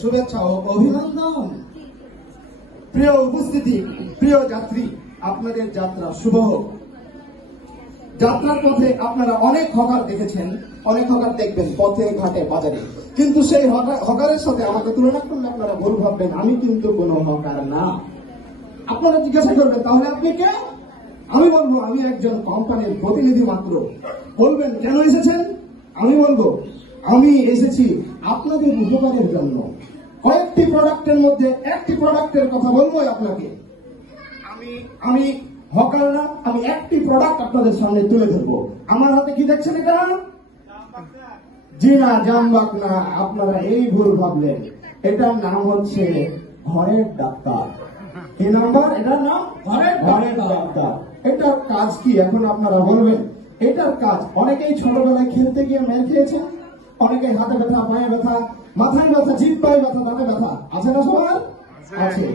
শুভেচ্ছা ও অভিনন্দন। প্রিয় উপস্থিতি, প্রিয় যাত্রী, আপনাদের যাত্রা শুভ হোক। যাত্রার পথে আপনারা অনেক হকার দেখেছেন, অনেক হকার দেখবেন পথে ঘাটে বাজারে, কিন্তু সেই হকারের সাথে আমাকে তুলনা করলে আপনারা ভুল ভাববেন, আমি কিন্তু কোনো হকার না। আপনারা জিজ্ঞাসা করবেন তাহলে আপনি কে? আমি বলবো আমি একজন কোম্পানির প্রতিনিধি মাত্র। বলবেন কেন এসেছেন? আমি বলবো আমি এসেছি আপনাদের উপকারের জন্য। কয়েকটি প্রোডাক্টের মধ্যে একটি প্রোডাক্টের কথা বলবো আপনাকে। আমি হকার না, আমি একটি প্রোডাক্ট আপনাদের সামনে তুলে ধরবো। আমার হাতে কি দেখছেন এটা? জি না, জামবাক না, আপনারা এই ভুল ভাবলেন। এটার নাম হচ্ছে ঘরের ডাক্তার। এই নাম্বার, এটার নাম ঘরের ডাক্তার। এটার কাজ কি এখন আপনারা বলবেন? এটার কাজ, অনেকেই ছোটবেলায় খেলতে গিয়ে মেল খেয়েছেন, অনেকেই হাতে ব্যথা, পায়ে ব্যথা, মাথায় ব্যথা, জিভ পায়ে ব্যথা, দাঁতে ব্যথা আছে না? সবার আছে।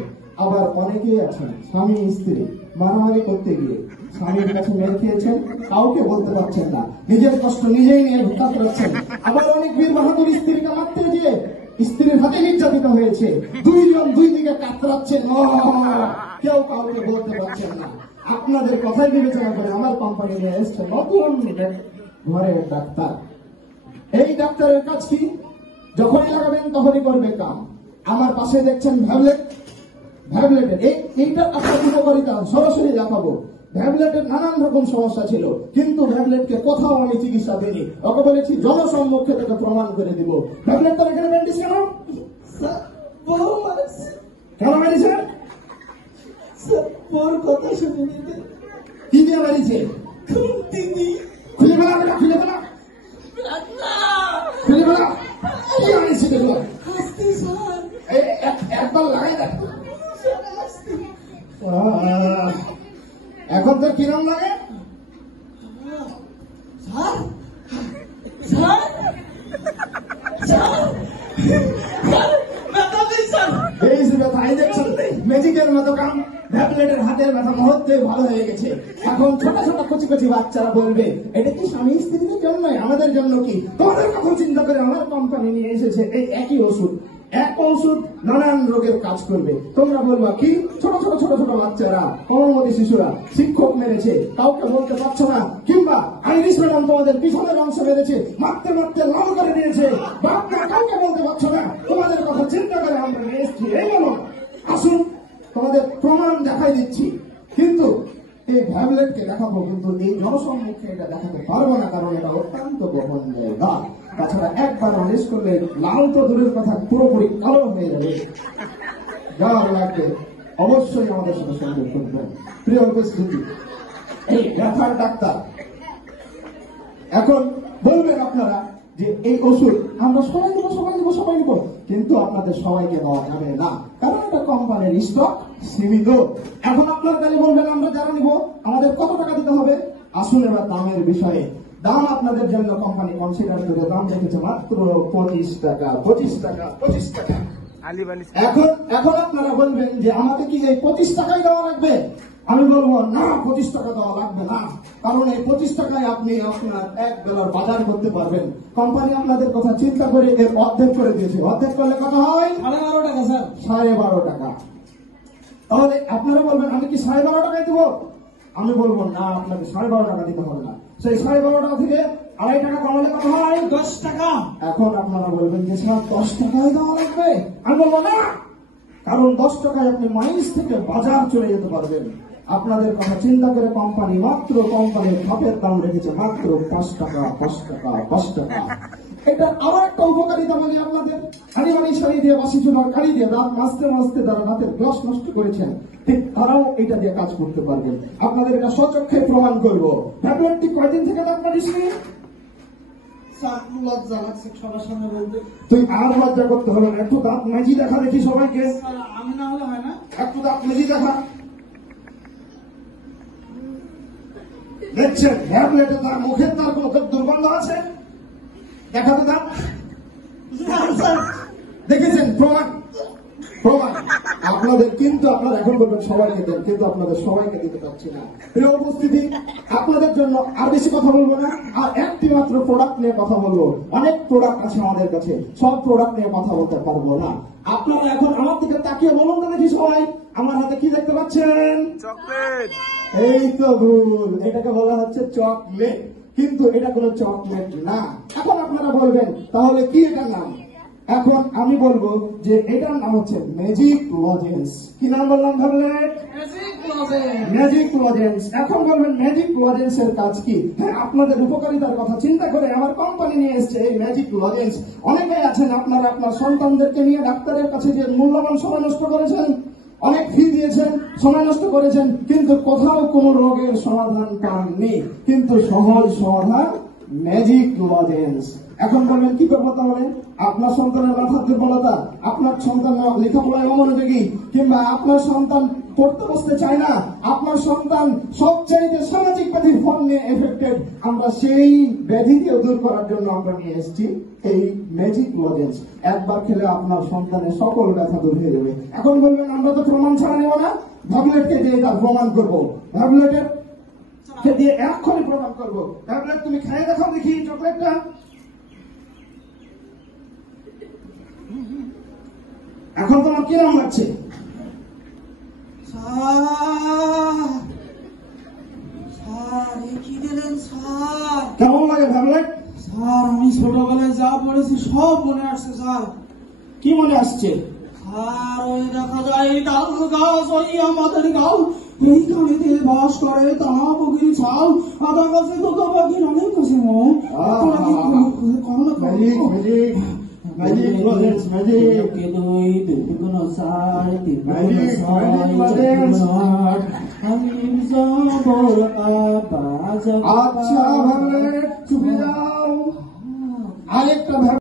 আবার অনেকেই আছেন স্বামী স্ত্রী মারামারি করতে গিয়ে স্বামীর কাছে মেল খেয়েছেন, কাউকে বলতে পারছেন না, নিজের কষ্ট নিজেই নিয়ে কাতরাচ্ছেন। আবার অনেক বীর বাহাদুর স্ত্রীকে মারতে গিয়ে স্ত্রীর হাতে নির্যাতিত হয়েছে, দুইজন দুই দিকে কাতরাচ্ছেন, কেউ কাউকে বলতে পারছেন না। আপনাদের কথাই বিবেচনা করে আমার কোম্পানি নিয়ে এসছে নতুন ঘরের ডাক্তার। এই ডাক্তারের কাজ কি? যখনই লাগাবেন তখনই করবে কাম। আমার পাশে দেখছেন ভ্যাবলেটের এইটা আপনার উপকারিতা সরাসরি দেখাবো। ভ্যাবলেটের নানান রকম সমস্যা ছিল, কিন্তু ভ্যাবলেটকে কোথাও আমি চিকিৎসা দিইনি। ওকে বলেছি জনসম্মুখে থেকে প্রমাণ করে দিব। ভ্যাবলেট তো এখানে মেডিসিন কেন? কেন মেডিসিন? কথা শুনিনি। কি দিয়ে মেডিসিন? খুলে ফেলা, খুলে ফেলা, খুলে ফেলা। কি মেডিসিন এগুলো? একবার লাগাই দেখ। এখন তো কিরম লাগে? ম্যাজিকের মতো কাম। ভ্যাবলেটের হাতের ব্যথা মুহূর্তে ভালো হয়ে গেছে। এখন ছোট ছোট কচি কচি বাচ্চারা বলবে এটা কি স্বামী স্ত্রীদের জন্য, আমাদের জন্য কি? তোমাদের কথা চিন্তা করে আমার কোম্পানি নিয়ে এসেছে এই একই ওষুধ। এক ওষুধ নানান রোগের কাজ করবে। তোমরা বলবা কি? ছোট ছোট ছোট ছোট বাচ্চারা, কর্মবতী শিশুরা শিক্ষক মেরেছে, কাউকে বলতে পারছো না, কিংবা আইরিশ ম্যাডাম তোমাদের পিছনের অংশ মেরেছে, মারতে মারতে লাল করে দিয়েছে, বাচ্চা কাউকে বলতে পারছো না। তোমাদের কথা চিন্তা করে আমরা নিয়ে এসেছি। এই বলো, আসুন তোমাদের প্রমাণ দেখাই দিচ্ছি। কিন্তু এই ভ্যাবলেটকে দেখাবো, কিন্তু এই জনসম্মুখে এটা দেখাতে পারবো না, কারণ এটা অত্যন্ত গোপন জায়গা। তাছাড়া একবার আদেশ করলে লাল তো দূরের কথা, পুরোপুরি কালো হয়ে যাবে। যাওয়ার লাগবে অবশ্যই আমাদের সাথে সংযোগ করবেন। প্রিয় উপস্থিতি, এই ব্যথার ডাক্তার। এখন বলবেন আপনারা যে এই ওষুধ আমরা সবাই দেবো, সবাই দেবো, সবাই দেবো, কিন্তু আপনাদের সবাইকে দেওয়া যাবে না, কারণ এটা কোম্পানির স্টক সীমিত। এখন আপনার তাহলে বলবেন আমরা যারা নিব আমাদের কত টাকা দিতে হবে? আসুন এবার দামের বিষয়ে। দাম আপনাদের জন্য কোম্পানি কনসিডার করে দাম রেখেছে মাত্র 25 টাকা। 25 টাকা, 25 টাকা। এখন আপনারা বলবেন যে আমাকে কি এই 25 টাকাই দেওয়া লাগবে? আমি বলবো না, 25 টাকা দেওয়া লাগবে না, কারণ এই 25 টাকায় আপনি আপনার এক বেলার বাজার করতে পারবেন। কোম্পানি আপনাদের কথা চিন্তা করে এর অর্ধেক করে দিয়েছে। অর্ধেক করলে কত হয়? 12.5 টাকা স্যার। 12.5 টাকা। তাহলে আপনারা বলবেন আমি কি 12.5 টাকায় দেবো? আমি বলবো না, আপনাকে 12.5 টাকা দিতে হবে না। সেই 12.5 টাকা থেকে 2.5 টাকা কমালে কত হয়? 10 টাকা। এখন আপনারা বলবেন যে স্যার 10 টাকায় দেওয়া লাগবে। আমি বলবো না, কারণ 10 টাকায় আপনি মাইন্স থেকে বাজার চলে যেতে পারবেন। আপনাদের কথা চিন্তা করে কোম্পানি কোম্পানির খাপের দাম রেখেছে মাত্র 5 টাকা, 5 টাকা, 5 টাকা। এটা আবার একটা উপকারিতা বলি আপনাদের। হাড়ি শাড়ি দিয়ে, বাসি চুলার কালি দিয়ে দাঁত মাজতে মাজতে যারা দাঁতের গ্লাস নষ্ট করেছেন, ঠিক তারাও এটা দিয়ে কাজ করতে পারবেন। আপনাদের এটা স্বচক্ষে প্রমাণ করবো। ভ্যাবলেটটি কয়দিন থেকে দাঁত মাজিস নি? লজ্জা লাগছে সবার সামনে বলতে। তুই আর লজ্জা করতে হবে না, একটু দাঁত মাজি দেখা দেখি সবাইকে। আমি না হলে হয় না? একটু দাঁত মাজি দেখা। দেখছেন ভ্যাবলেটে তার মুখের তার কোনো দুর্গন্ধ আছে? দেখাতে দাঁত। দেখেছেন? প্রমাণ। আপনাদের কিন্তু আপনারা এখন বলবেন সবাইকে দেন, কিন্তু আপনাদের সবাইকে দিতে পারছি না। প্রিয় উপস্থিতি, আপনাদের জন্য আর বেশি কথা বলবো না, আর একটি মাত্র প্রোডাক্ট নিয়ে কথা বলবো। অনেক প্রোডাক্ট আছে আমাদের কাছে, সব প্রোডাক্ট নিয়ে কথা বলতে পারবো না। আপনারা এখন আমার দিকে তাকিয়ে বলুন তো দেখি সবাই, আমার হাতে কি দেখতে পাচ্ছেন? চকলেট। এই তো ভুল, এটাকে বলা হচ্ছে চকলেট, কিন্তু এটা কোনো চকলেট না। এখন আপনারা বলবেন তাহলে কি এটার নাম? এখন আমি বলবো যে এটার নাম হচ্ছে ম্যাজিক লজেন্স। কি নাম বললাম ভাবলেন? Magic lozenges. এখন বলবেন ম্যাজিক লজেন্স এর কাজ কি? হ্যাঁ, আপনাদের উপকারিতার কথা চিন্তা করে আমার কোম্পানি নিয়ে এসেছে এই ম্যাজিক লজেন্স। অনেকেই আছেন আপনারা আপনার সন্তানদেরকে নিয়ে ডাক্তারের কাছে যে মূল্যবান সময় নষ্ট করেছেন, অনেক ফি দিয়েছেন, সময় নষ্ট করেছেন, কিন্তু কোথাও কোনো রোগের সমাধান পাননি। কিন্তু সহজ সমাধান ম্যাজিক লজেন্স। এখন বলবেন কি করবো তাহলে? আপনার সন্তানের মাথার দুর্বলতা, আপনার সন্তান লেখাপড়ায় অমনোযোগী, কিংবা আপনার সন্তান পড়তে বসতে চায় না, আপনার সন্তান সবচাইতে সামাজিক ব্যাধির ফল নিয়ে এফেক্টেড, আমরা সেই ব্যাধিকে দূর করার জন্য আমরা নিয়ে এসেছি এই ম্যাজিক লজেন্স। একবার খেলে আপনার সন্তানের সকল ব্যথা দূর হয়ে যাবে। এখন বলবেন আমরা তো প্রমাণ ছাড়া নেব না, ভ্যাবলেটকে দিয়ে তার প্রমাণ করবো। ভ্যাবলেটের দিয়ে এক্ষুনি প্রমাণ করবো। ভ্যাবলেট তুমি খেয়ে দেখাও দেখি চকলেটটা। এখন তোমার কি নাম লাগছে? স্যার এ কি দিলেন স্যার? কেমন লাগে ভ্যাবলেট? স্যার আমি ছোটবেলায় যা পড়েছি সব মনে আসছে স্যার। কি মনে আসছে? স্যার ওই দেখা যায় তাল গাছ, ওই আমাদের গাও, এইখানে বাস করে তামা পুকুরি ছাও, আদা গাছে দুটো পাখির অনেক কাছে মন। Magic magic magic lozenges, magic দুই দুগুণ চার তিন ম্যাজিক ম্যাজিক লজেন্স। আচ্ছা ভ্যাবলেট চুপে যাও। আরেকটা